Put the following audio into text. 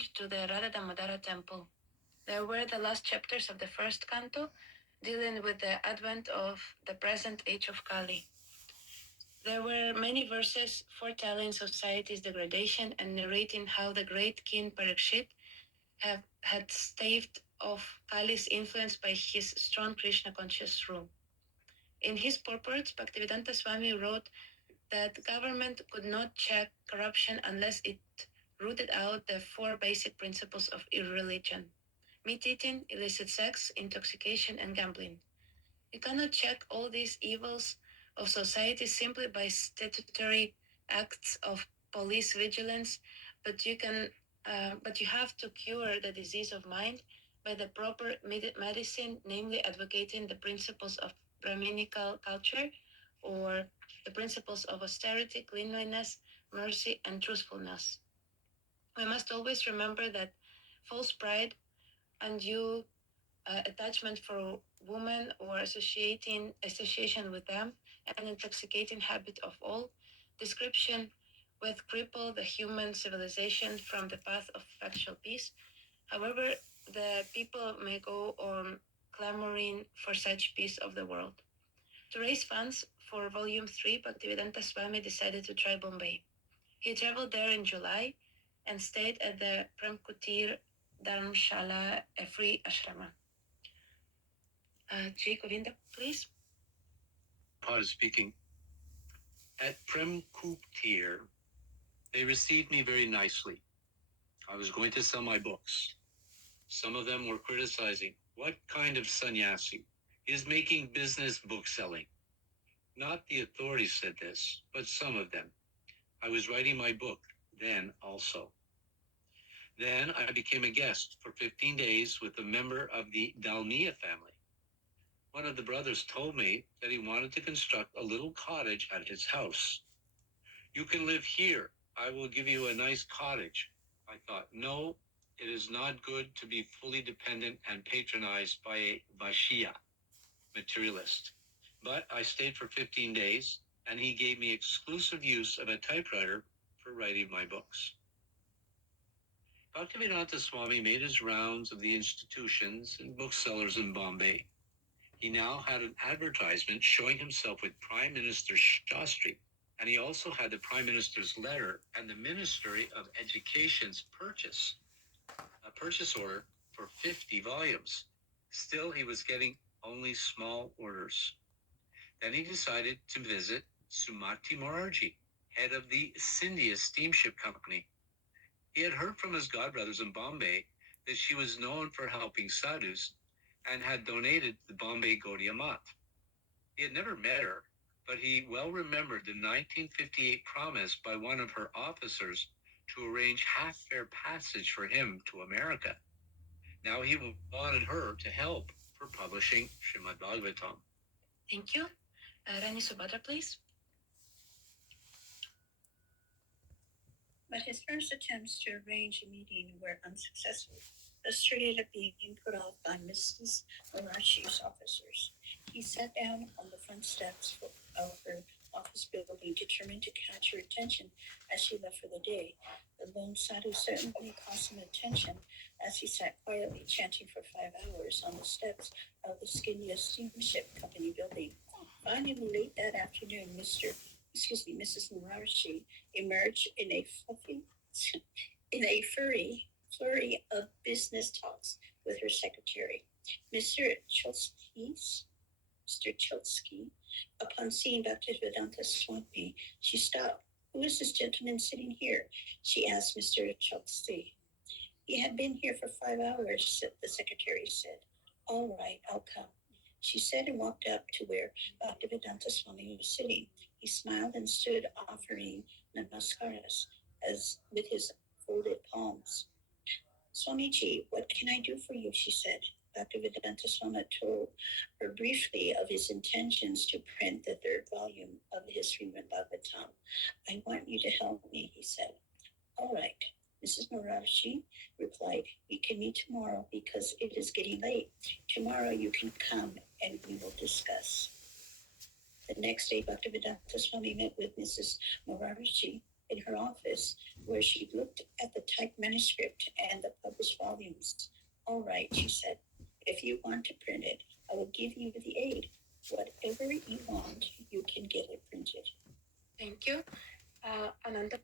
to the Radha Damodara temple. There were the last chapters of the first canto, dealing with the advent of the present age of Kali. There were many verses foretelling society's degradation and narrating how the great king Parikshit had staved off Kali's influence by his strong Krishna-conscious rule. In his purports, Bhaktivedanta Swami wrote that government could not check corruption unless it rooted out the four basic principles of irreligion: meat eating, illicit sex, intoxication, and gambling. You cannot check all these evils of society simply by statutory acts of police vigilance, but you have to cure the disease of mind by the proper medicine, namely advocating the principles of Brahminical culture, or the principles of austerity, cleanliness, mercy, and truthfulness. We must always remember that false pride, undue attachment for women or association with them, an intoxicating habit of all description with cripple the human civilization from the path of factual peace. However, the people may go on clamoring for such peace of the world. To raise funds for Volume 3, Bhaktivedanta Swami decided to try Bombay. He traveled there in July and stayed at the Premkutir Dharamshala, a free ashrama. Jay Govinda, please. Prabhupada speaking. At Prem Kutir, they received me very nicely. I was going to sell my books. Some of them were criticizing, what kind of sannyasi is making business book selling? Not the authorities said this, but some of them. I was writing my book then also. Then I became a guest for 15 days with a member of the Dalmia family. One of the brothers told me that he wanted to construct a little cottage at his house. You can live here. I will give you a nice cottage. I thought, no, it is not good to be fully dependent and patronized by a Vaishya, materialist. But I stayed for 15 days, and he gave me exclusive use of a typewriter for writing my books. Bhaktivedanta Swami made his rounds of the institutions and booksellers in Bombay. He now had an advertisement showing himself with Prime Minister Shastri, and he also had the Prime Minister's letter and the Ministry of Education's a purchase order for 50 volumes. Still, he was getting only small orders. Then he decided to visit Sumati Morarji, head of the Scindia Steamship Company. He had heard from his godbrothers in Bombay that she was known for helping sadhus and had donated the Bombay Gaudiya Math. He had never met her, but he well remembered the 1958 promise by one of her officers to arrange half-fare passage for him to America. Now he wanted her to help for publishing Srimad Bhagavatam. Thank you. Rani Subhadra, please. But his first attempts to arrange a meeting were unsuccessful, frustrated at being put off by Mrs. Marachi's officers. He sat down on the front steps of her office building, determined to catch her attention as she left for the day. The lone sadhu certainly caught some attention as he sat quietly chanting for 5 hours on the steps of the Scindia Steamship Company building. Finally, late that afternoon, Mrs. Maharishi emerged in a flurry of business talks with her secretary, Mr. Chelsky. Upon seeing Bhaktivedanta Swami, she stopped. Who is this gentleman sitting here? She asked Mr. Chelsky. He had been here for 5 hours, the secretary said. All right, I'll come, she said, and walked up to where Bhaktivedanta Swami was sitting. He smiled and stood offering namaskaras with his folded palms. Swamiji, what can I do for you? She said. Bhaktivedanta Swami told her briefly of his intentions to print the 3rd volume of his Srimad Bhagavatam. I want you to help me, he said. All right, Mrs. Maharishi replied. We can meet tomorrow because it is getting late. Tomorrow you can come and we will discuss. The next day, Bhaktivedanta Swami met with Mrs. Maharishi. in her office, where she looked at the typed manuscript and the published volumes. All right, she said. If you want to print it, I will give you the aid. Whatever you want, you can get it printed. Thank you. Ananda